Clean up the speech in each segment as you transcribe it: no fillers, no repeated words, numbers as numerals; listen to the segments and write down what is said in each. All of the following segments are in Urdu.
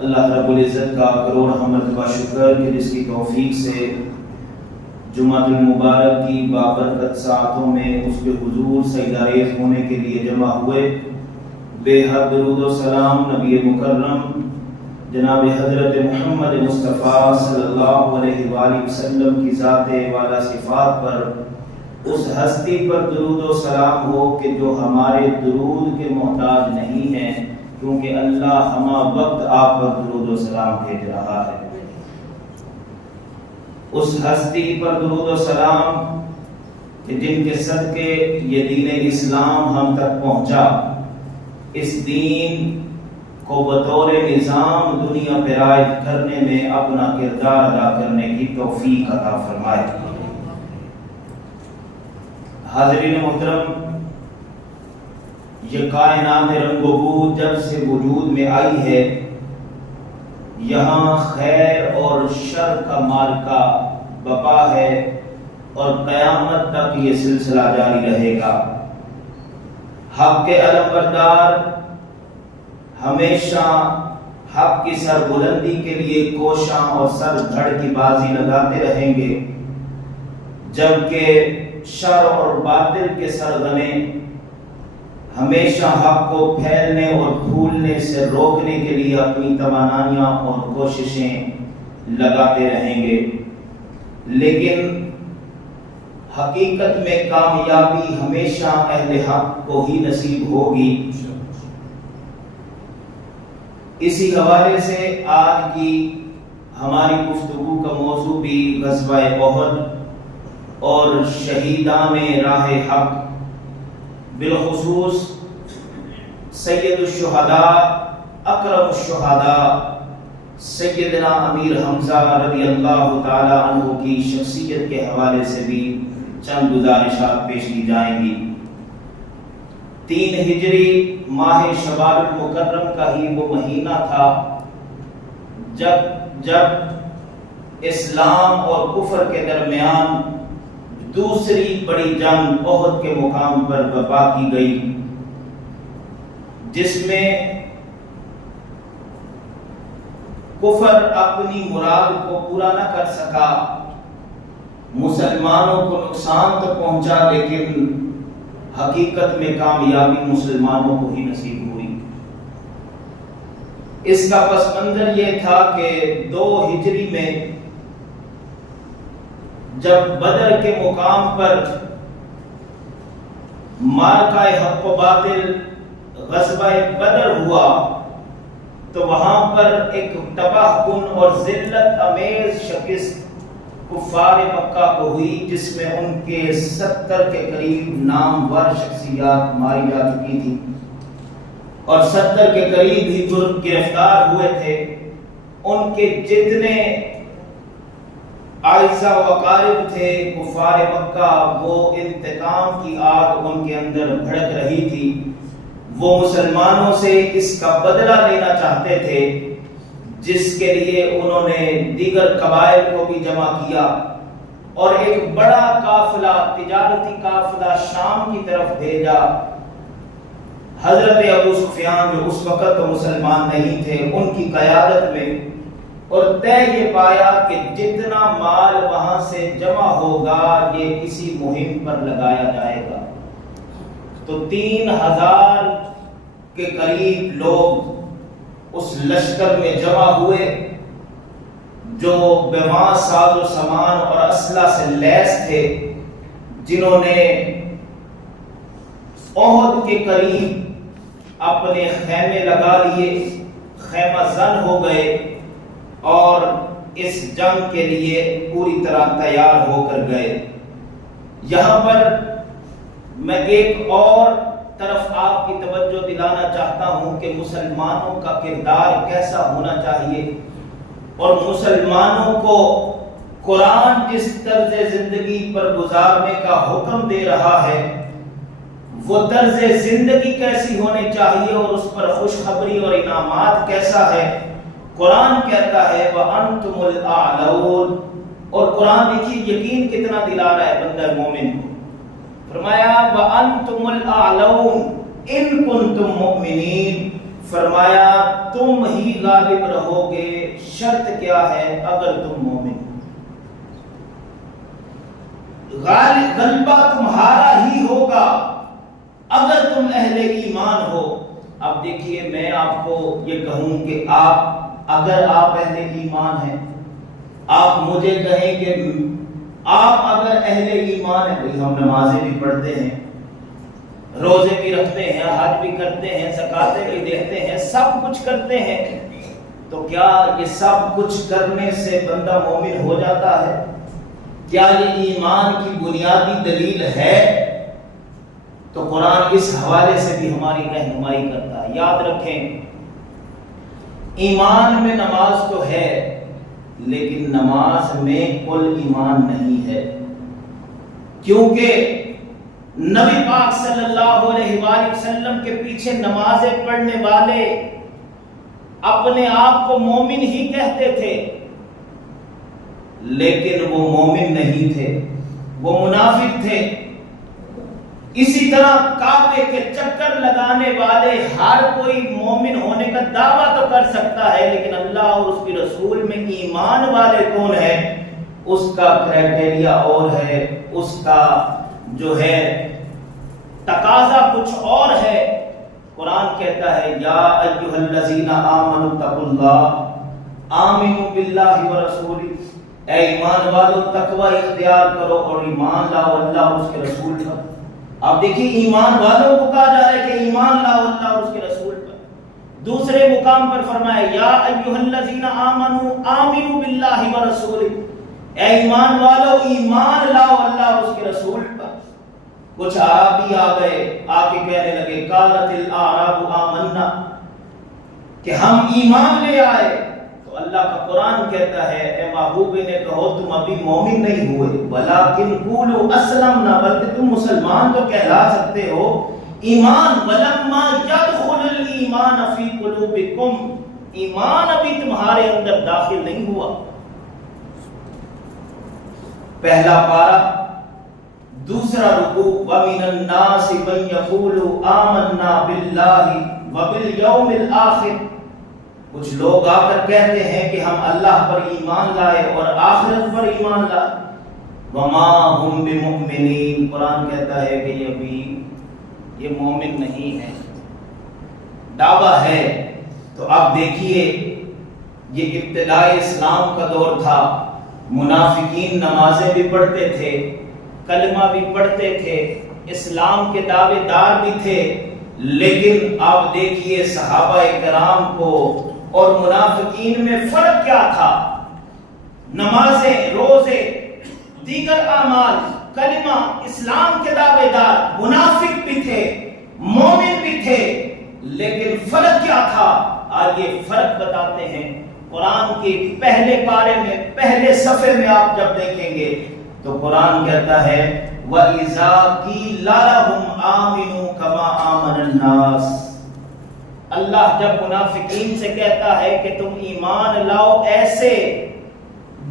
اللہ رب العزت کا کروڑ حمد و شکر کہ جس کی توفیق سے جمعہ المبارک کی بابرکت ساعتوں میں اس کے حضور سجدہ ریز ہونے کے لیے جمع ہوئے۔ بے حد درود و سلام نبی مکرم جناب حضرت محمد مصطفیٰ صلی اللہ علیہ وآلہ وسلم کی ذات والا صفات پر، اس ہستی پر درود و سلام ہو کہ جو ہمارے درود کے محتاج نہیں ہیں، کیونکہ اللہ ہما وقت آپ پر درود و سلام بھیج رہا ہے۔ اس ہستی پر درود و سلام کہ جن کے صدقے یہ دین اسلام ہم تک پہنچا، اس دین کو بطور نظام دنیا پہ رائج کرنے میں اپنا کردار ادا کرنے کی توفیق عطا فرمائے۔ حاضرین محترم، یہ کائنات رنگ و بو جب سے وجود میں آئی ہے، یہاں خیر اور شر کا مارکا بپا ہے اور قیامت تک یہ سلسلہ جاری رہے گا۔ حق کے علمبردار ہمیشہ حق کی سربلندی کے لیے کوشاں اور سر دھڑ کی بازی لگاتے رہیں گے، جبکہ شر اور باطل کے سرغنے ہمیشہ حق کو پھیلنے اور پھولنے سے روکنے کے لیے اپنی توانائیاں اور کوششیں لگاتے رہیں گے، لیکن حقیقت میں کامیابی ہمیشہ اہل حق کو ہی نصیب ہوگی۔ اسی حوالے سے آج کی ہماری گفتگو کا موضوع بھی غزوہ احد اور شہیدان راہ حق، بالخصوص سید الشہداء اکرم الشہداء سیدنا امیر حمزہ رضی اللہ تعالی عنہ کی شخصیت کے حوالے سے بھی چند گزارشات پیش کی جائیں گی۔ 3 ہجری ماہ شوال المکرم کا ہی وہ مہینہ تھا جب اسلام اور کفر کے درمیان دوسری بڑی جنگ احد کے مقام پر برپا کی گئی، جس میں کفر اپنی مراد کو پورا نہ کر سکا، مسلمانوں کو نقصان تو پہنچا، لیکن حقیقت میں کامیابی مسلمانوں کو ہی نصیب ہوئی۔ اس کا پس منظر یہ تھا کہ 2 ہجری میں جب بدر کے مقام پر معرکہ حق و باطل غزوہ بدر ہوا، تو وہاں پر ایک تباہ کن اور ذلت امیز شکست کفار مکہ کو ہوئی، جس میں ان کے 70 کے قریب نامور شخصیات ماری جا چکی تھی اور 70 کے قریب ہی گرفتار ہوئے تھے۔ ان کے جتنے اعزاء و اقارب تھے کفار مکہ، وہ انتقام کی آگ ان کے اندر بھڑک رہی تھی، وہ مسلمانوں سے اس کا بدلہ لینا چاہتے تھے، جس کے لیے انہوں نے دیگر قبائل کو بھی جمع کیا اور ایک بڑا قافلہ، تجارتی قافلہ شام کی طرف بھیجا۔ حضرت ابو سفیان جو اس وقت مسلمان نہیں تھے، ان کی قیادت میں، اور طے یہ پایا کہ جتنا مال وہاں سے جمع ہوگا یہ کسی مہم پر لگایا جائے گا۔ تو 3000 کے قریب لوگ اس لشکر میں جمع ہوئے، جو بیمار ساز و سامان اور اسلحہ سے لیس تھے، جنہوں نے احد کے قریب اپنے خیمے لگا لیے، خیمہ زن ہو گئے اور اس جنگ کے لیے پوری طرح تیار ہو کر گئے۔ یہاں پر میں ایک اور طرف آپ کی توجہ دلانا چاہتا ہوں کہ مسلمانوں کا کردار کیسا ہونا چاہیے، اور مسلمانوں کو قرآن جس طرز زندگی پر گزارنے کا حکم دے رہا ہے، وہ طرز زندگی کیسی ہونی چاہیے اور اس پر خوشخبری اور انعامات کیسا ہے۔ قرآن کہتا ہے وَأَنْتُمُ الْأَعْلَوْنَ، اور قرآن دیکھیے یقین کتنا دلا رہا ہے بندہ مومن کو۔ فرمایا وَأَنْتُمُ الْأَعْلَوْنَ إِن كُنتُم مُؤْمِنِينَ فرمایا تم ہی غالب رہو گے، شرط کیا ہے؟ اگر تم مومن ہو، غلبہ تمہارا ہی ہوگا اگر تم اہل ایمان ہو۔ اب دیکھیے، میں آپ کو یہ کہوں کہ اگر آپ اہل ایمان ہیں، آپ مجھے کہیں کہ آپ اگر اہل ایمان ہیں، ہم نمازیں بھی پڑھتے ہیں، روزے بھی رکھتے ہیں، حج بھی کرتے ہیں، زکاتیں بھی دیتے ہیں، سب کچھ کرتے ہیں، تو کیا یہ سب کچھ کرنے سے بندہ مومن ہو جاتا ہے؟ کیا یہ ایمان کی بنیادی دلیل ہے؟ تو قرآن اس حوالے سے بھی ہماری رہنمائی کرتا ہے۔ یاد رکھیں، ایمان میں نماز تو ہے، لیکن نماز میں کل ایمان نہیں ہے، کیونکہ نبی پاک صلی اللہ علیہ وآلہ وسلم کے پیچھے نمازیں پڑھنے والے اپنے آپ کو مومن ہی کہتے تھے، لیکن وہ مومن نہیں تھے، وہ منافق تھے۔ اسی طرح کعبے کے چکر لگانے والے ہر کوئی مومن ہونے کا دعویٰ تو کر سکتا ہے، لیکن اللہ اور اس کے رسول میں ایمان والے کون ہیں، اس کا کرائٹیریا اور ہے، اس کا جو ہے تقاضا کچھ اور ہے۔ قرآن کہتا ہے یا ایھا الذین آمنوا اتقوا اللہ آمنوا باللہ ورسولہ، اے ایمان والو تقوی اختیار کرو اور ایمان لاؤ اللہ اور اس کے رسول پر۔ اب دیکھیے، ایمان والوں کو کہا جا رہا ہے کہ ایمان لاؤ اللہ اور اس کے رسول پر۔ دوسرے مقام پر فرمایا یا ایھا الذین آمنوا آمنوا باللہ ورسولہ، اے ایمان والو ایمان لاؤ اللہ اور اس کے رسول پر۔ کچھ عربی آ گئے، آ کے کہنے لگے قالت الاعراب آمنا، کہ ہم ایمان لے آئے، تو اللہ کا قرآن کہتا ہے اے محبوب نے کہو تم ابھی مومن نہیں ہوئے، ولیکن قولوا اسلمنا، بلکہ تم مسلمان تو کہلا سکتے ہو۔ ایمان ولما يدخل الایمان فی قلوبکم، ایمان ابھی تمہارے اندر داخل نہیں ہوا۔ پہلا پارہ دوسرا رکوع وَمِنَ النَّاسِ مَن يَقُولُ آمَنَّا بِاللَّهِ وَبِالْيَوْمِ الْآخِرِ، کچھ لوگ آ کر کہتے ہیں کہ ہم اللہ پر ایمان لائے اور آخرت پر ایمان لائے، وَمَا هُمْ بِمُؤْمِنِينَ، قرآن کہتا ہے کہ یہ مومن نہیں ہے، دعویٰ ہے۔ تو اب دیکھیے، یہ ابتدائی اسلام کا دور تھا، منافقین نمازیں بھی پڑھتے تھے، کلمہ بھی پڑھتے تھے، اسلام کے دعوے دار بھی تھے، لیکن آپ دیکھیے صحابہ کرام کو اور منافقین میں فرق کیا تھا۔ نمازیں، روزے، دیگر اعمال، کلمہ، اسلام کے دعوے دار، منافق بھی تھے، مومن بھی تھے، لیکن فرق کیا تھا؟ آج یہ فرق بتاتے ہیں۔ قرآن کے پہلے پارے میں، پہلے صفحے میں آپ جب دیکھیں گے تو قرآن کہتا ہے وَإِذَا قِيلَ لَهُمْ آمِنُوا كَمَا آمَنَ النَّاسِ، اللہ جب منافقین سے کہتا ہے کہ تم ایمان لاؤ ایسے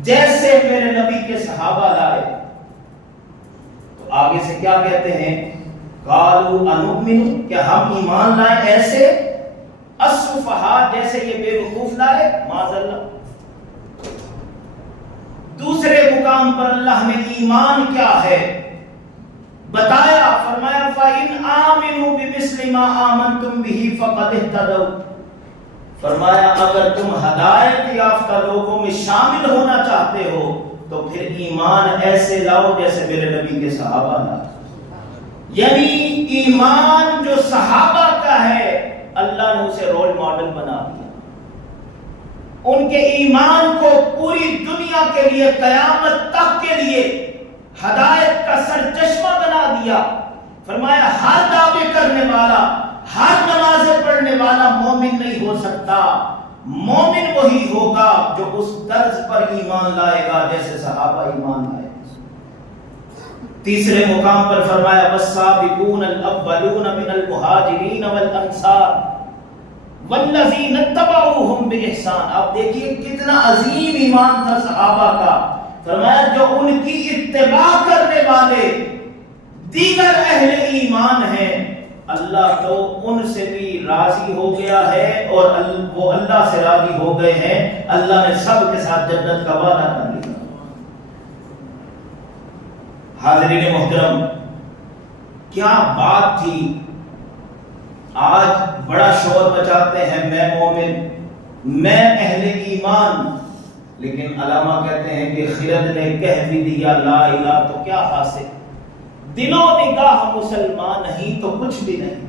جیسے میرے نبی کے صحابہ لائے، تو آگے سے کیا کہتے ہیں؟ قَالُوا أَنُؤْمِنُ، کہ ہم ایمان لائیں ایسے السفہاء، جیسے یہ بے وقوف لائے، معاذ اللہ۔ دوسرے مقام پر اللہ نے ایمان کیا ہے بتایا، فرمایا فَإِنْ آمِنُوا بِمِثْلِ مَا آمَنْتُمْ بِهِ فَقَدِ اهْتَدَوْا، فرمایا اگر تم ہدایت یافتہ لوگوں میں شامل ہونا چاہتے ہو تو پھر ایمان ایسے لاؤ جیسے میرے نبی کے صحابہ لائے۔ یعنی ایمان جو صحابہ کا ہے، اللہ نے اسے رول ماڈل بنا دیا، ان کے ایمان کو پوری دنیا کے لیے، قیامت تک کے لیے ہدایت کا سرچشمہ بنا دیا۔ فرمایا ہر دعوے کرنے والا، ہر نمازیں پڑھنے والا مومن نہیں ہو سکتا، مومن وہی ہوگا جو اس طرز پر ایمان لائے گا جیسے صحابہ ایمان لائے۔ تیسرے مقام پر فرمایا والسابقون الاولون من المہاجرین والانصار والذین اتبعوہم بإحسان، آپ دیکھیے کتنا عظیم ایمان تھا صحابہ کا۔ فرمایا جو ان کی اتباع کرنے والے دیگر اہل ایمان ہیں اللہ تو ان سے بھی راضی ہو گیا ہے اور وہ اللہ سے راضی ہو گئے ہیں. اللہ نے سب کے ساتھ جنت کا وعدہ کر لیا. حاضرین محترم، کیا بات تھی. آج بڑا شور مچاتے ہیں میں مومن، میں اہل ایمان، لیکن علامہ کہتے ہیں کہ خرد نے کہہ بھی دیا لا الہ تو کیا حاصل. دل و نگاہ مسلمان نہیں تو کچھ بھی نہیں.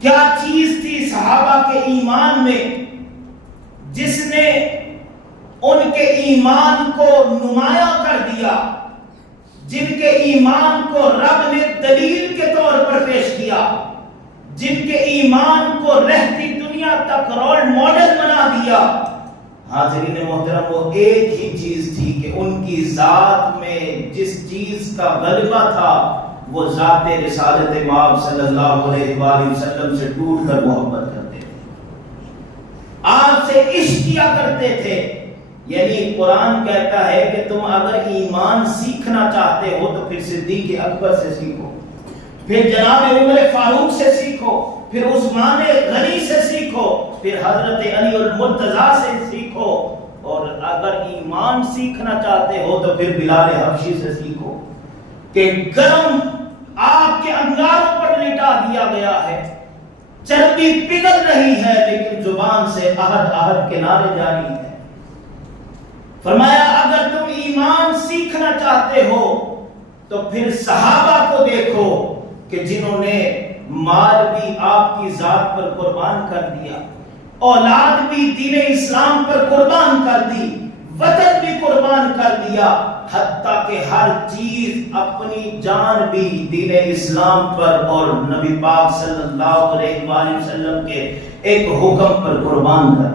کیا چیز تھی صحابہ کے ایمان میں جس نے ان کے ایمان کو نمایاں کر دیا، جن کے ایمان کو رب نے دلیل کے طور پر پیش کیا، جن کے ایمان کو رہتی دنیا تک رول ماڈل بنا دیا. حاضرین محترم، وہ ایک ہی چیز تھی کہ ان کی ذات میں جس چیز کا غلبہ تھا وہ ذات رسالت مآب صلی اللہ علیہ وآلہ وسلم سے ٹوٹ کر محبت کرتے تھے، آپ سے عشق کیا کرتے تھے. یعنی قرآن کہتا ہے کہ تم اگر ایمان سیکھنا چاہتے ہو تو پھر صدیق اکبر سے سیکھو، پھر جناب عمر فاروق سے سیکھو، پھر عثمان غنی سے سیکھو، پھر حضرت علی المرتضیٰ سے سیکھو، اور اگر ایمان سیکھنا چاہتے ہو تو پھر بلال حبشی سے سیکھو کہ گرم آگ کے انگاروں پر لٹا دیا گیا ہے، چربی پگھل رہی ہے لیکن زبان سے احد احد کے نعرے جاری ہیں. فرمایا اگر تم ایمان سیکھنا چاہتے ہو تو پھر صحابہ کو دیکھو کہ جنہوں نے مال بھی آپ کی ذات پر قربان کر دیا، اولاد بھی دین اسلام پر قربان کر دی، وطن بھی قربان کر دیا، حتیٰ کہ ہر چیز اپنی جان بھی دین اسلام پر اور نبی پاک صلی اللہ علیہ وآلہ وسلم کے ایک حکم پر قربان کر دی.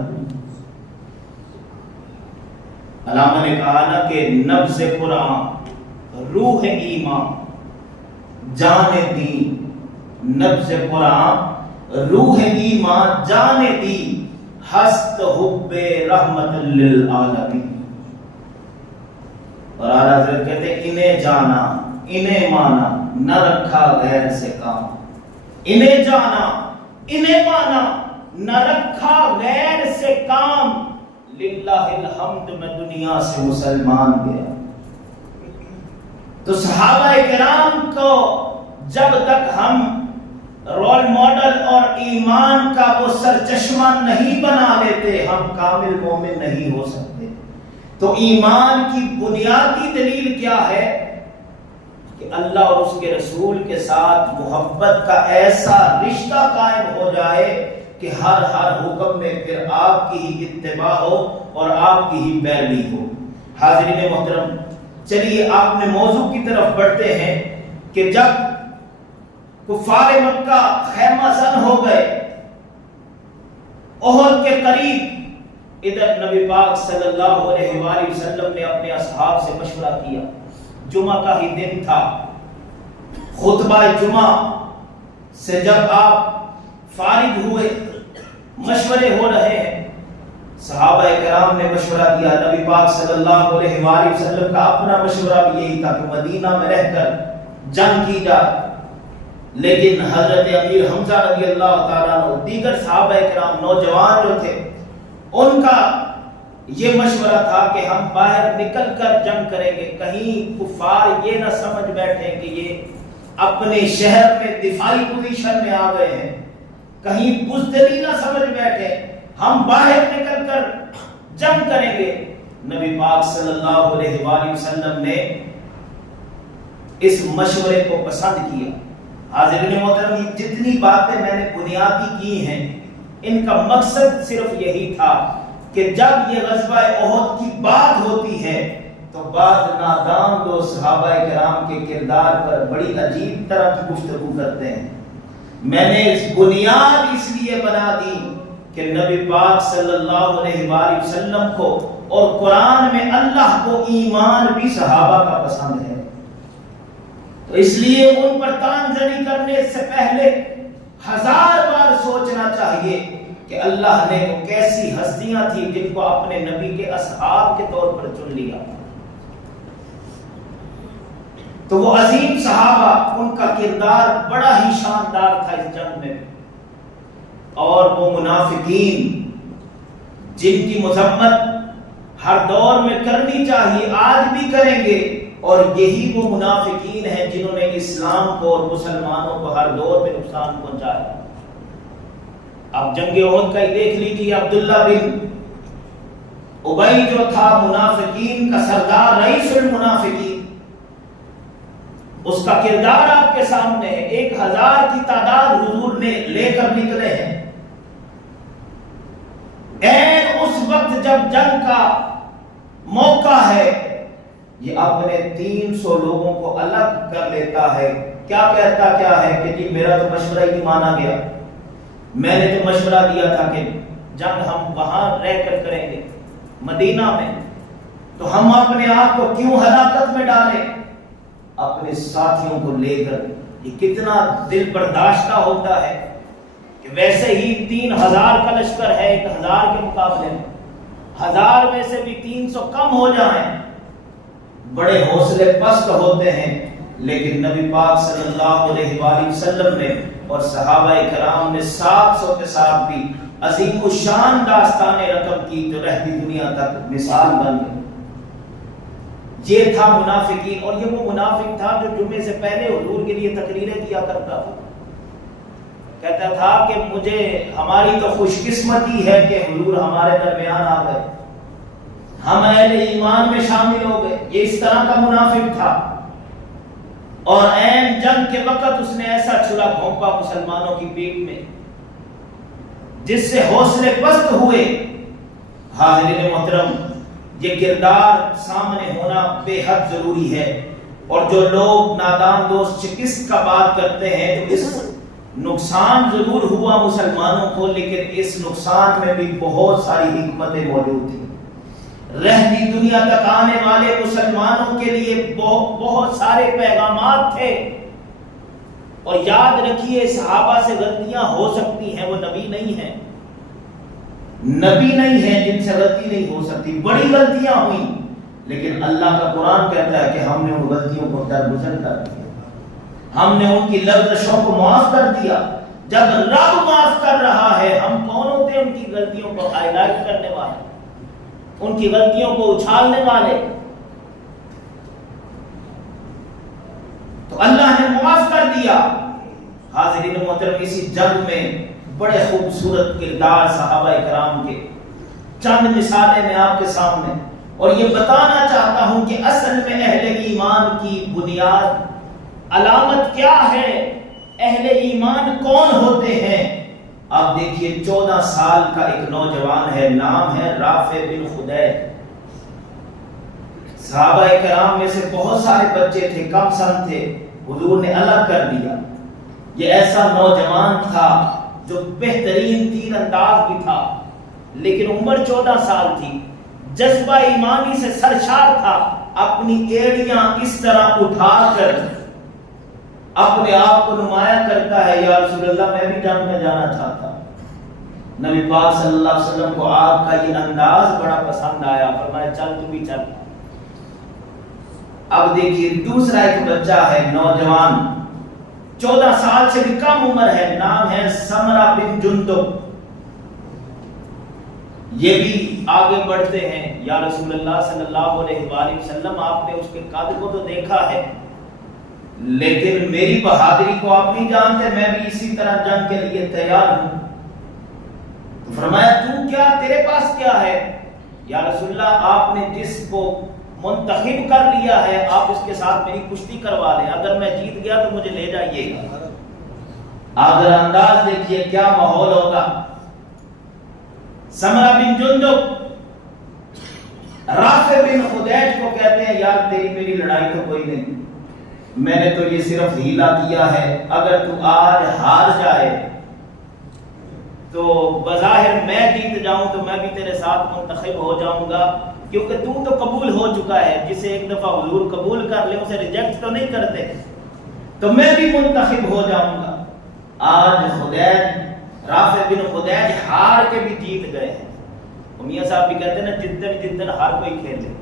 علامہ نے کہا نا کہ نبض قرآن، روح ایمان، جان دین. نبض قرآن، روح ایمان، جان دین، ہست حب رحمت للعالمین. اور اعلیٰ حضرت کہتے ہیں انہیں جانا، انہیں مانا، نہ رکھا غیر سے کام. انہیں جانا، انہیں مانا، نہ رکھا غیر سے کام. للہ الحمد میں دنیا سے مسلمان گیا. تو صحابہ کرام کو جب تک ہم رول ماڈل اور ایمان کا وہ سرچشمہ نہیں بنا لیتے ہم کامل مومن نہیں ہو سکتے. تو ایمان کی بنیادی دلیل کیا ہے کہ اللہ اور اس کے رسول کے ساتھ محبت کا ایسا رشتہ قائم ہو جائے کہ ہر حکم میں پھر آپ کی ہی اتباع ہو اور آپ کی ہی پیروی ہو. حاضرین محترم، چلیے آپ نے موضوع کی طرف بڑھتے ہیں کہ جب کفار مکہ خیمہ زن ہو گئے احد کے قریب، ادھر نبی پاک صلی اللہ علیہ وآلہ وسلم نے اپنے اصحاب سے مشورہ کیا. جمعہ کا ہی دن تھا، خطبہ جمعہ سے جب آپ فارغ ہوئے، مشورے ہو رہے ہیں. صحابہ کرام نے مشورہ دیا. نبی پاک صلی اللہ علیہ وآلہ وسلم کا اپنا مشورہ بھی یہی تھا کہ مدینہ میں رہ کر جنگ کی جائے، لیکن حضرت امیر حمزہ رضی اللہ تعالیٰ عنہ، دیگر صحابہ کرام نوجوان جو تھے، ان کا یہ مشورہ تھا کہ ہم باہر نکل کر جنگ کریں گے، کہیں کفار یہ نہ سمجھ بیٹھیں کہ یہ اپنے شہر میں دفاعی پوزیشن میں آ گئے ہیں، کہیں بزدلی نہ سمجھ بیٹھے، ہم باہر نکل کر جنگ کریں گے. نبی پاک صلی اللہ علیہ وآلہ وسلم نے اس مشورے کو پسند کیا. حاضرین محترم، یہ جتنی باتیں میں نے بنیادی کی ہیں ان کا مقصد صرف یہی تھا کہ جب یہ غزوہ احد کی بات ہوتی ہے تو بعض نادان دو صحابہ کرام کے کردار پر بڑی عجیب طرح کی گفتگو کرتے ہیں. میں نے اس بنیاد اس لیے بنا دی کہ نبی پاک صلی اللہ علیہ وآلہ وسلم کو اور قرآن میں اللہ کو ایمان بھی صحابہ کا پسند ہے، تو اس لیے ان پر تانزنی کرنے سے پہلے 1000 بار سوچنا چاہیے کہ اللہ نے وہ کیسی ہستیاں تھیں جن کو اپنے نبی کے اصحاب کے طور پر چن لیا. تو وہ عظیم صحابہ، ان کا کردار بڑا ہی شاندار تھا اس جنگ میں، اور وہ منافقین جن کی مذمت ہر دور میں کرنی چاہیے، آج بھی کریں گے، اور یہی وہ منافقین ہیں جنہوں نے اسلام کو اور مسلمانوں کو ہر دور میں نقصان پہنچایا۔ اب جنگ احد کا ہی دیکھ لیجیے، عبداللہ بن ابی جو تھا منافقین کا سردار، رئیس المنافقین، اس کا کردار آپ کے سامنے ہے۔ 1000 کی تعداد حضور نے لے کر نکلے ہیں، این اس وقت جب جنگ کا موقع ہے، یہ اپنے 300 لوگوں کو الگ کر لیتا ہے۔ کیا کہتا کیا ہے کہ جی میرا تو مشورہ ہی نہیں مانا گیا، میں نے تو مشورہ دیا تھا کہ جنگ ہم وہاں رہ کر کریں گے مدینہ میں، تو ہم اپنے آپ کو کیوں ہلاکت میں ڈالیں اپنے ساتھیوں کو لے کر۔ یہ کتنا دل برداشتہ ہوتا ہے کہ ویسے ہی 3000 کا لشکر ہے 1000 کے مقابلے میں، 1000 میں سے بھی 300 کم ہو جائیں، بڑے حوصلے پست ہوتے ہیں۔ لیکن نبی پاک صلی اللہ علیہ وآلہ وسلم نے اور صحابہ کرام نے 700 کے ساتھ بھی عظیم الشان داستان رقم کی جو رہتی دنیا تک مثال بن گئی۔ یہ تھا منافقین، اور یہ وہ منافق تھا جو جمعے سے پہلے حضور کے لیے تقریریں کیا کرتا تھا، کہتا تھا کہ مجھے ہماری تو خوش قسمتی ہے کہ حضور ہمارے درمیان آ گئے، ہم اہل ایمان میں شامل ہو گئے۔ یہ اس طرح کا منافق تھا، اور عین جنگ کے وقت اس نے ایسا چھلا گھونپا مسلمانوں کی پیٹ میں جس سے حوصلے پست ہوئے۔ حاضرین محترم، یہ کردار سامنے ہونا بے حد ضروری ہے، اور جو لوگ نادان دوست شکست کا بات کرتے ہیں تو اس نقصان ضرور ہوا مسلمانوں کو، لیکن اس نقصان میں بھی بہت ساری حکمتیں موجود تھیں۔ رہتی دنیا تک آنے والے مسلمانوں کے لیے بہت سارے پیغامات تھے، اور یاد رکھیے صحابہ سے غلطیاں ہو سکتی ہیں، وہ نبی نہیں ہیں، نبی نہیں ہیں جن سے غلطی نہیں ہو سکتی، بڑی غلطیاں ہوئیں، لیکن اللہ کا قرآن کہتا ہے کہ ہم نے ان غلطیوں کو درگزر کر دیا، ہم نے ان کی لغزشوں کو معاف کر دیا۔ جب رب معاف کر رہا ہے، ہم کون ہوتے ہیں ان کی غلطیوں کو ہائی لائٹ کرنے والے، ان کی غلطیوں کو اچھالنے والے؟ تو اللہ نے معاف کر دیا۔ حاضرین محترم، اسی جنگ میں بڑے خوبصورت کردار صحابہ کرام کے، چند مثالیں میں آپ کے سامنے، اور یہ بتانا چاہتا ہوں کہ اصل میں اہل ایمان کی بنیاد علامت کیا ہے، اہل ایمان کون ہوتے ہیں۔ آپ دیکھیے 14 سال کا ایک نوجوان ہے، نام ہے رافع بن خدیج۔ صحابہ کرام میں سے بہت سارے بچے تھے، کم سن تھے، حضور نے الگ کر دیا۔ یہ ایسا نوجوان تھا جو بہترین تیر انداز بھی تھا، لیکن عمر 14 سال تھی، جذبہ ایمانی سے سرشار تھا، اپنی ایڑیاں اس طرح اٹھا کر اپنے آپ کو نمایاں کرتا ہے، یا رسول اللہ میں بھی جنگ میں جانا چاہتا ہوں۔ نبی پاک صلی اللہ علیہ وسلم کو آپ کا یہ انداز بڑا پسند آیا، فرمایا چل تو بھی چل۔ اب دیکھیے دوسرا ایک بچہ ہے نوجوان، 14 سال سے بھی کم عمر ہے، نام ہے سمرہ بن جندب۔ یہ بھی آگے بڑھتے ہیں، یا رسول اللہ صلی اللہ علیہ وآلہ وسلم آپ نے اس کے قد کو تو دیکھا ہے، لیکن میری بہادری کو آپ نہیں جانتے، میں بھی اسی طرح جنگ کے لیے تیار ہوں۔ تو فرمایا تو کیا، تیرے پاس کیا ہے؟ یا رسول اللہ آپ نے جس کو منتخب کر لیا ہے آپ اس کے ساتھ میری کشتی کروا لیں، اگر میں جیت گیا تو مجھے لے جائیے گا۔ اگر انداز دیکھیے کیا ماحول ہوگا۔ سمرہ بن جندب رافع بن خدیج کو کہتے ہیں یار تیری میری لڑائی تو کوئی نہیں، میں نے تو یہ صرف ہیلا کیا ہے، اگر تو آج ہار جائے تو بظاہر میں جیت جاؤں تو میں بھی تیرے ساتھ منتخب ہو جاؤں گا، کیونکہ تو قبول ہو چکا ہے، جسے ایک دفعہ حضور قبول کر لے اسے ریجیکٹ تو نہیں کرتے، تو میں بھی منتخب ہو جاؤں گا۔ آج خدیج، رافع بن خدیج ہار کے بھی جیت گئے ہیں۔ میاں صاحب بھی کہتے ہیں نا جتن جتن ہر کوئی کھیلے،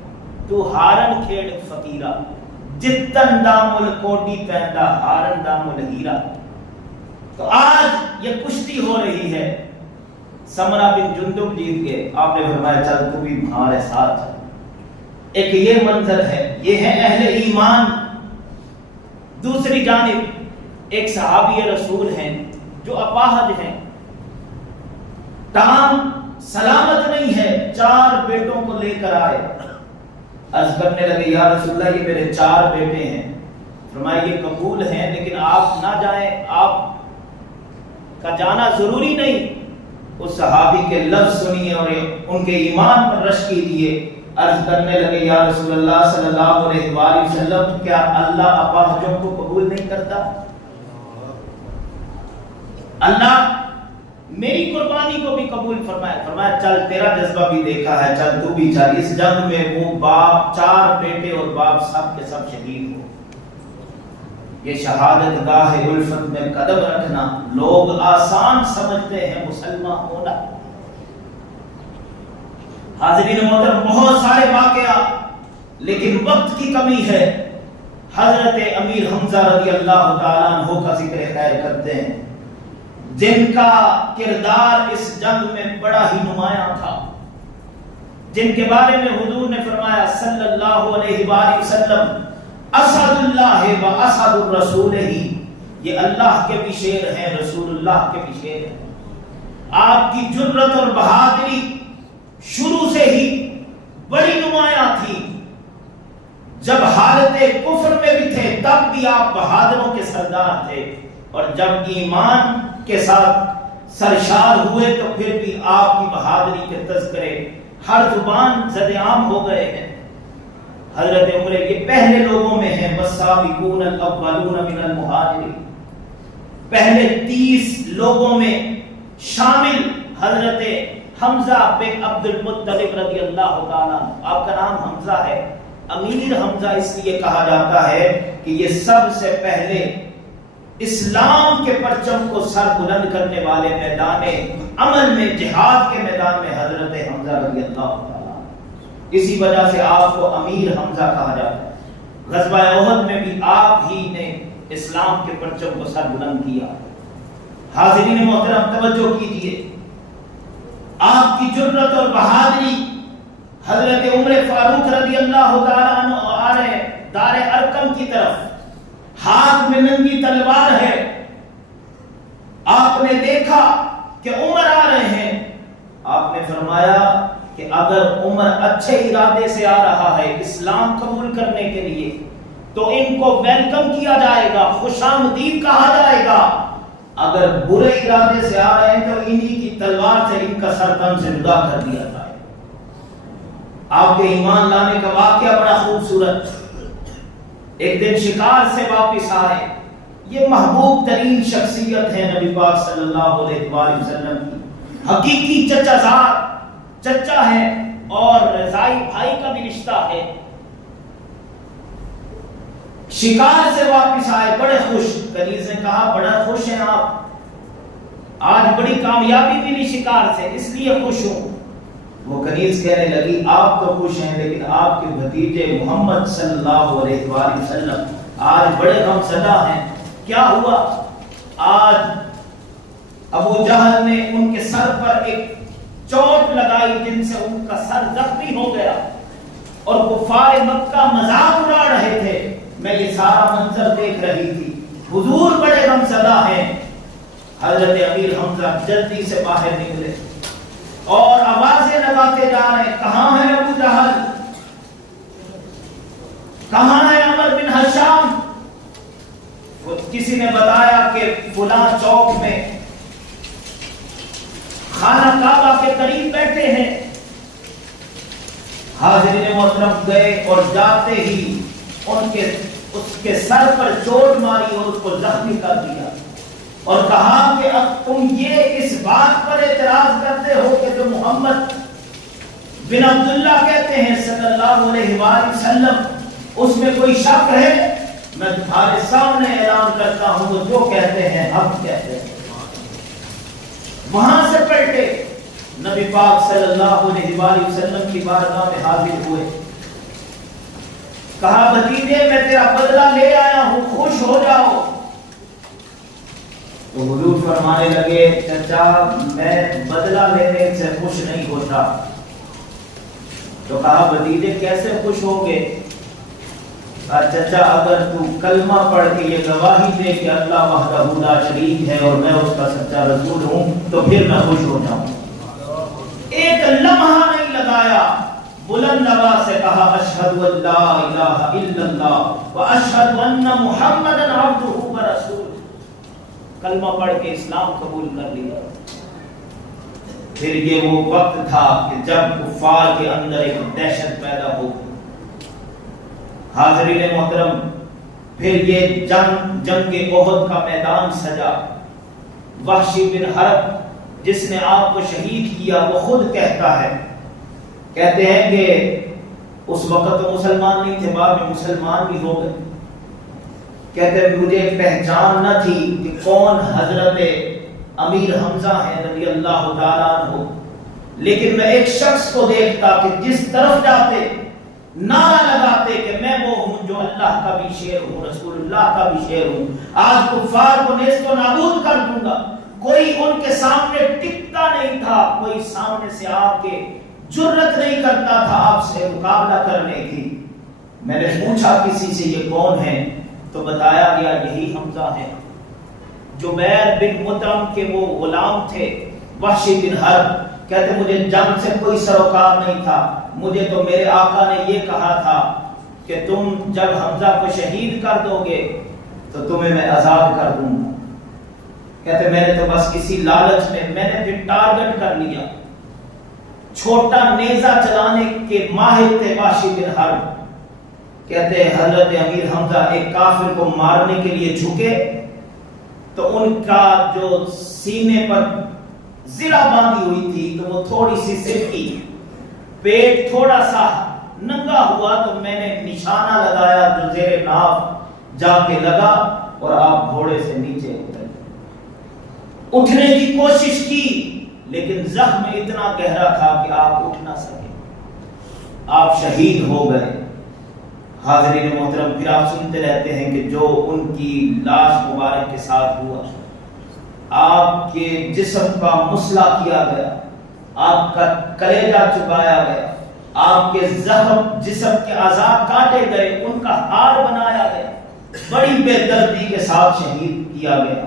تو ہارن کھیڑ فقیرہ، جتن دامل کوٹی پہندا ہارن دامل ہیرا. تو آج یہ کشتی ہو رہی ہے. سمرہ بن جندب جیت گئے. آپ نے فرمایا چل تو بھی ہمارے ساتھ چل. ایک یہ منظر ہے، یہ ہے اہل ایمان. دوسری جانب ایک صحابی رسول ہیں جو اپاہج ہیں، ٹانگ سلامت نہیں ہے، 4 بیٹوں کو لے کر آئے. عرض کرنے لگے یا رسول اللہ یہ میرے 4 بیٹے ہیں. فرمایا یہ قبول ہیں لیکن آپ نہ جائیں، آپ کا جانا ضروری نہیں. اس صحابی کے لفظ سنیے اور ان کے ایمان پر رشک کیجیے. عرض کرنے لگے یا رسول اللہ صلی اللہ علیہ وآلہ وسلم کیا اللہ اپاہجوں کو قبول نہیں کرتا؟ اللہ میری قربانی کو بھی قبول فرمایا. فرمایا چل تیرا جذبہ بھی دیکھا ہے، چل تو بھی چل. اس جنگ میں وہ باپ 4 بیٹے اور باپ سب کے سب شہید ہو. یہ شہادت گاہ الفت میں قدم رکھنا لوگ آسان سمجھتے ہیں مسلمان ہونا. حاضرین محترم بہت سارے واقعات لیکن وقت کی کمی ہے. حضرت امیر حمزہ رضی اللہ تعالیٰ عنہ کا ذکر خیر کرتے ہیں جن کا کردار اس جنگ میں بڑا ہی نمایاں تھا، جن کے بارے میں حضور نے فرمایا صلی اللہ علیہ وآلہ وسلم اسد اللہ و اسد الرسول ہی، یہ اللہ کے بھی شیر ہیں، رسول اللہ کے بھی شیر ہیں. آپ کی جرت اور بہادری شروع سے ہی بڑی نمایاں تھی. جب حالت کفر میں بھی تھے تب بھی آپ بہادروں کے سردار تھے، اور جب ایمان کے ساتھ سرشار ہوئے تو پھر بھی آپ کی بہادری کے تذکرے ہر زبان زد عام ہو گئے ہیں. حضرت عمر یہ پہلے لوگوں میں ہیں والسابقون الاولون من المہاجرین، پہلے 30 لوگوں میں شامل حضرت حمزہ بن عبد المطلب رضی اللہ تعالیٰ. آپ کا نام حمزہ ہے، امیر حمزہ اس لیے کہا جاتا ہے کہ یہ سب سے پہلے اسلام کے پرچم کو سر بلند کرنے والے میدان عمل میں، جہاد کے میدان میں حضرت حمزہ رضی اللہ تعالیٰ. اسی وجہ سے آپ کو امیر حمزہ کہا جاتا ہے. غزوہ احد میں بھی آپ ہی نے اسلام کے پرچم کو سر بلند کیا. حاضرین محترم توجہ کیجیے، آپ کی جرت اور بہادری. حضرت عمر فاروق رضی اللہ تعالیٰ عنہ آ رہے دار ارقم کی طرف، ہاتھ میں ننگی تلوار ہے. آپ نے دیکھا کہ عمر آ رہے ہیں. آپ نے فرمایا کہ اگر عمر اچھے ارادے سے آ رہا ہے اسلام قبول کرنے کے لیے تو ان کو ویلکم کیا جائے گا، خوش آمدید کہا جائے گا. اگر برے ارادے سے آ رہے ہیں تو انہی کی تلوار سے ان کا سر تن سے جدا کر دیا جائے. آپ کے ایمان لانے کا واقعہ بڑا خوبصورت. ایک دن شکار سے واپس آئے. یہ محبوب ترین شخصیت ہے نبی پاک صلی اللہ علیہ وآلہ وسلم کی، حقیقی چچا زاد، چچا ہے اور رضائی بھائی کا بھی رشتہ ہے. شکار سے واپس آئے بڑے خوش. کنیز نے کہا بڑا خوش ہیں آپ، آج بڑی کامیابی ملی شکار سے اس لیے خوش ہوں. وہ کنیز کہنے لگی آپ تو خوش ہیں لیکن آپ کے بھتیجے محمد صلی اللہ علیہ وآلہ وسلم آج بڑے غم زدہ ہیں. کیا ہوا؟ آج ابو جہل نے ان کے سر پر ایک چوٹ لگائی جن سے ان کا سر زخمی ہو گیا اور کفار مکہ مذاق اڑا رہے تھے. میں یہ سارا منظر دیکھ رہی تھی. حضور بڑے غم زدہ ہیں. حضرت امیر حمزہ جلدی سے باہر نکلے اور آوازیں لگاتے جا رہے ہیں کہاں ہے ابو جہل، کہاں ہے عمر بن ہشام. کسی نے بتایا کہ فلاں چوک میں خانہ کعبہ کے قریب بیٹھے ہیں. حاضرین محترم گئے اور جاتے ہی اس کے سر پر چوٹ ماری اور اس کو زخمی کر دیا اور کہا کہ اب تم یہ اس بات پر اعتراض کرتے ہو کہ جو محمد بن عبداللہ کہتے ہیں صلی اللہ علیہ وآلہ وسلم اس میں کوئی شک ہے؟ میں تمہارے سامنے اعلان کرتا ہوں وہ جو کہتے ہیں حق کہتے ہیں. وہاں سے پلٹے نبی پاک صلی اللہ علیہ وآلہ وسلم کی بارگاہ میں حاضر ہوئے. کہا بھتیجے میں تیرا بدلہ لے آیا ہوں، خوش ہو جاؤ۔ تو حضور فرمانے لگے چچا میں بدلہ لینے سے خوش نہیں ہوتا۔ تو کہا بھتیجے کیسے خوش ہوگے؟ چچا اگر تو کلمہ پڑھ کے یہ گواہی دے کہ اللہ وحدہ لا شریک ہے اور میں اس کا سچا رسول ہوں تو پھر میں خوش ہو جاؤں۔ ایک لمحہ نہیں لگایا، بلند آواز سے کہا اشہد ان لا الہ الا اللہ واشہد ان محمدا عبدہ ورسولہ۔ کلمہ پڑھ کے اسلام قبول کر لیا۔ پھر یہ وہ وقت تھا کہ جب کفار کے اندر ایک دہشت پیدا ہو گئی۔ حاضرین محترم، پھر یہ جنگ احد کا میدان سجا۔ وحشی بن حرب جس نے آپ کو شہید کیا وہ خود کہتے ہیں کہ اس وقت تو مسلمان نہیں تھے، بعد میں مسلمان بھی ہو گئے۔ کہتے ہیں مجھے پہچان نہ تھی کہ کون حضرت امیر حمزہ ہیں رضی اللہ تعالیٰ عنہ، لیکن میں ایک شخص کو دیکھتا کہ جس طرف جاتے نعرہ لگاتے کہ میں وہ ہوں جو اللہ کا بھی شیر ہوں، رسول اللہ کا بھی شیر ہوں، آج کفار کو نیست و نابود کر دوں گا۔ کوئی ان کے سامنے ٹکتا نہیں تھا، کوئی سامنے سے آ کے جرأت نہیں کرتا تھا آپ سے مقابلہ کرنے کی۔ میں نے پوچھا کسی سے یہ کون ہے تو بتایا گیا یہی حمزہ ہے۔ جبیر بن مطعم کے وہ غلام تھے، وحشی بن حرب کہتے مجھے جنگ سے کوئی سروکار نہیں تھا، مجھے تو میرے آقا نے یہ کہا تھا کہ تم جب حمزہ کو شہید کر دو گے تو تمہیں میں آزاد کر دوں گا۔ کہتے میں نے تو بس کسی لالچ میں نے پھر ٹارگٹ کر لیا۔ چھوٹا نیزہ چلانے کے ماہر تھے وحشی بن حرب۔ کہتے حضرت امیر حمزہ ایک کافر کو مارنے کے لیے جھکے تو ان کا جو سینے پر زرہ باندھی ہوئی تھی تو وہ تھوڑی سی سلکی، پیٹ تھوڑا سا ننگا ہوا تو میں نے نشانہ لگایا جو زیر ناف جا کے لگا اور آپ گھوڑے سے نیچے اترے۔ اٹھنے کی کوشش کی لیکن زخم اتنا گہرا تھا کہ آپ اٹھ نہ سکے، آپ شہید ہو گئے۔ حاضرین محترم، پھر آپ سنتے رہتے ہیں کہ جو ان کی لاش مبارک کے ساتھ ہوا، آپ کے جسم کا مسئلہ کیا گیا، آپ کا کلیجہ چبایا گیا، آپ کے زخم جسم کے اعضاء کاٹے گئے، ان کا ہار بنایا گیا، بڑی بے دردی کے ساتھ شہید کیا گیا۔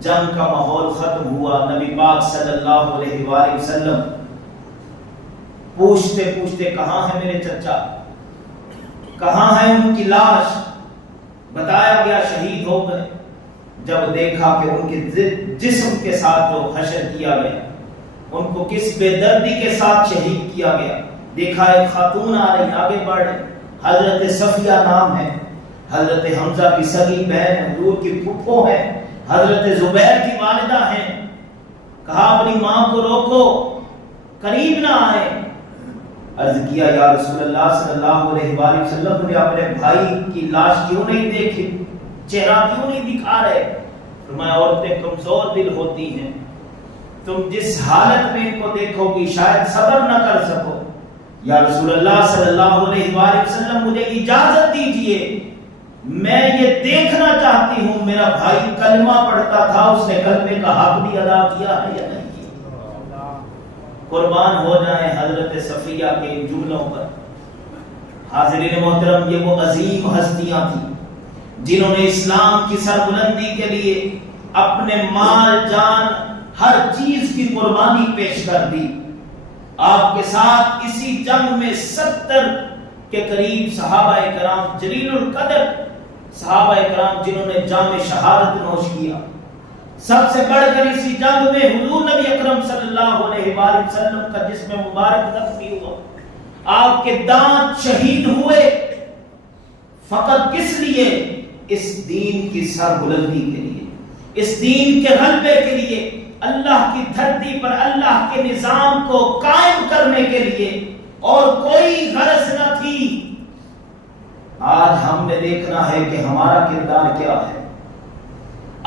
جنگ کا ماحول ختم ہوا، نبی پاک صلی اللہ علیہ وآلہ وسلم پوچھتے پوچھتے کہاں ہے میرے چچا، کہاں ہے ان کی لاش؟ بتایا گیا شہید ہو گئے۔ جب دیکھا کہ ان کے جسم کے ساتھ جو حشر کیا گیا، ان کو کس بے دردی کے ساتھ شہید کیا گیا، دیکھا ایک خاتون آ رہی، آگے بڑھ رہی، حضرت صفیہ نام ہے، حضرت حمزہ کی سگی بہن، حضور کی پھپھو ہے، حضرت زبیر کی والدہ ہیں۔ کہا اپنی ماں کو روکو، قریب نہ آئے۔ عرض کیا یا رسول اللہ صلی اللہ علیہ وآلہ وسلم، نے اپنے بھائی کی لاش کیوں نہیں دیکھی، چہرہ کیوں نہیں دکھا رہے؟ فرمایا عورتیں کمزور دل ہوتی ہیں، تم جس حالت میں ان کو دیکھو گی شاید صبر نہ کر سکو۔ یا رسول اللہ صلی اللہ علیہ وآلہ وسلم مجھے اجازت دیجئے، میں یہ دیکھنا چاہتی ہوں میرا بھائی کلمہ پڑھتا تھا، اس نے کلمے کا حق بھی ادا کیا ہے یا نہیں کیا۔ قربان ہو جائیں حضرت صفیہ کے ان جملوں پر۔ حاضرین محترم، یہ وہ عظیم ہستیاں تھیں جنہوں نے اسلام کی سربلندی کے لیے اپنے مال جان ہر چیز کی قربانی پیش کر دی۔ آپ کے ساتھ اسی جنگ میں 70 کے قریب صحابہ کرام، جلیل القدر صحابہ کرام جنہوں نے جام شہادت نوش کیا۔ سب سے بڑھ کر اسی جنگ میں حضور نبی اکرم صلی اللہ علیہ وآلہ وسلم کا جسم مبارک زخمی ہوا، آپ کے دانت شہید ہوئے، فقط کس لیے؟ اس دین کی سربلندی کے لیے، اس دین کے غلبے کے لیے، اللہ کی دھرتی پر اللہ کے نظام کو قائم کرنے کے لیے، اور کوئی غرض نہ تھی۔ آج ہم نے دیکھنا ہے کہ ہمارا کردار کیا ہے۔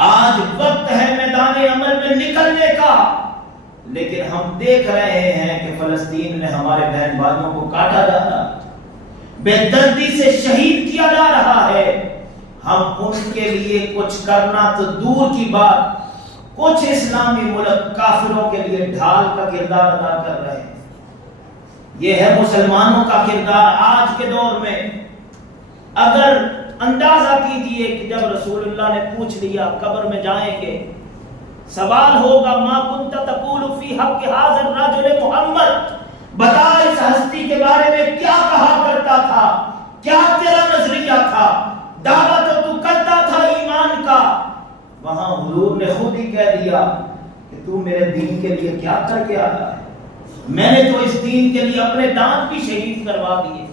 آج وقت ہے میدان عمل میں نکلنے کا، لیکن ہم دیکھ رہے ہیں کہ فلسطین میں ہمارے بہن بھائیوں کو کاٹا جا رہا، بے دردی سے شہید کیا جا رہا ہے، ہم ان کے لیے کچھ کرنا تو دور کی بات، کچھ اسلامی ملک کافروں کے لیے ڈھال کا کردار ادا کر رہے ہیں۔ یہ ہے مسلمانوں کا کردار آج کے دور میں۔ اگر اندازہ کیجئے کہ جب رسول اللہ نے پوچھ لیا قبر میں جائیں گے، سوال ہوگا ما کنت تقول فی حق ھذا الرجل محمد، بتا اس ہستی کے بارے میں کیا کہا کرتا تھا، کیا تیرا نظریہ تھا، دعویٰ تو کرتا تھا ایمان کا۔ وہاں حضور نے خود ہی کہہ دیا کہ تو میرے دین کے لیے کیا کر کے آیا ہے، میں نے تو اس دین کے لیے اپنے دانت بھی شہید کروا دیے،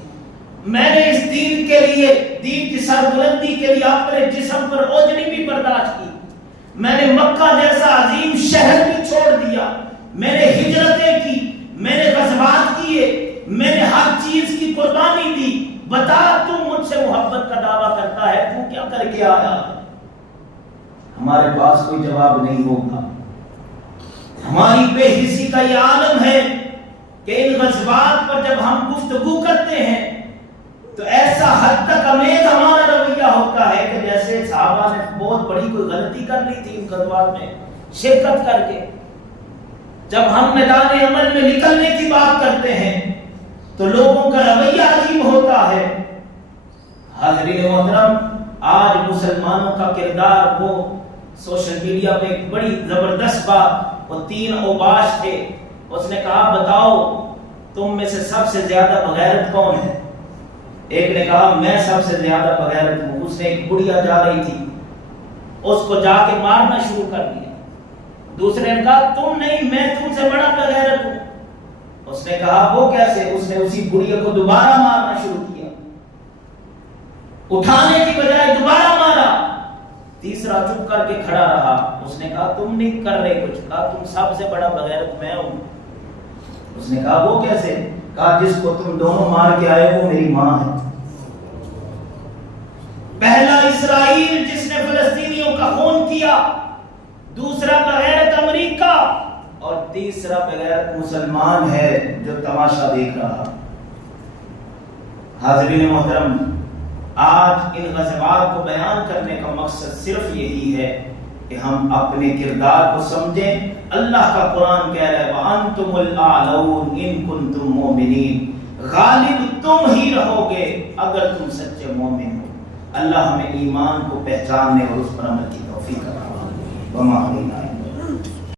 میں نے اس دین کے لیے، دین کی سربلندی کے لیے اپنے جسم پر اوجڑی بھی برداشت کی، میں نے مکہ جیسا عظیم شہر بھی چھوڑ دیا، میں نے ہجرتیں کی، میں نے غزوات کیے، میں نے ہر چیز کی قربانی دی، بتا تو مجھ سے محبت کا دعویٰ کرتا ہے، تو کیا کر کے آیا؟ ہمارے پاس کوئی جواب نہیں ہوگا۔ ہماری بے حسی کا یہ عالم ہے کہ ان غزوات پر جب ہم گفتگو کرتے ہیں تو ایسا حد تک امیز ہمارا رویہ ہوتا ہے کہ جیسے صحابہ نے بہت بڑی کوئی غلطی کر لی تھی ان غزوات میں شرکت کر کے۔ جب ہم میدان عمل میں نکلنے کی بات کرتے ہیں تو لوگوں کا رویہ عجیب ہوتا ہے۔ حاضرین محترم، آج مسلمانوں کا کردار، وہ سوشل میڈیا پہ ایک بڑی زبردست بات، وہ 3 اوباش تھے، اس نے کہا بتاؤ تم میں سے سب سے زیادہ بغیرت کون ہے؟ ایک نے کہا میں سب سے زیادہ بغیرت ہوں۔ اس نے ایک بڑھیا جا رہی تھی، اس کو جا کے مارنا شروع کر دیا۔ دوسرے نے کہا تم نہیں، میں تم سے بڑا بغیرت ہوں۔ اس نے کہا وہ کیسے؟ اس نے اسی بڑھیا کو دوبارہ مارنا شروع کیا، اٹھانے کی بجائے دوبارہ مارا۔ تیسرا چپ کر کے کھڑا رہا۔ اس نے کہا تم نہیں کر رہے کچھ، کہا تم سب سے بڑا بغیرت میں ہوں۔ اس نے کہا وہ کیسے؟ کہا جس کو تم دونوں مار کے آئے وہ میری ماں ہے۔ پہلا اسرائیل جس نے فلسطینیوں کا خون کیا، دوسرا بغیرت امریکہ، اور تیسرا بغیرت مسلمان ہے جو تماشا دیکھ رہا۔ حاضرین محترم، آج ان غزوات کو بیان کرنے کا مقصد صرف یہی ہے کہ ہم اپنے کردار کو سمجھیں۔ اللہ کا قرآن کہہ رہا ہے وَأَنْتُمُ الْأَعْلَوْنَ إِن كُنتُم مُؤْمِنِينَ، غالب تم ہی رہو گے اگر تم سچے مومن ہو۔ اللہ ہمیں ایمان کو پہچاننے اور اس پر عمل کی توفیق عطا فرمائے۔ وَمَا عَلَيْنَا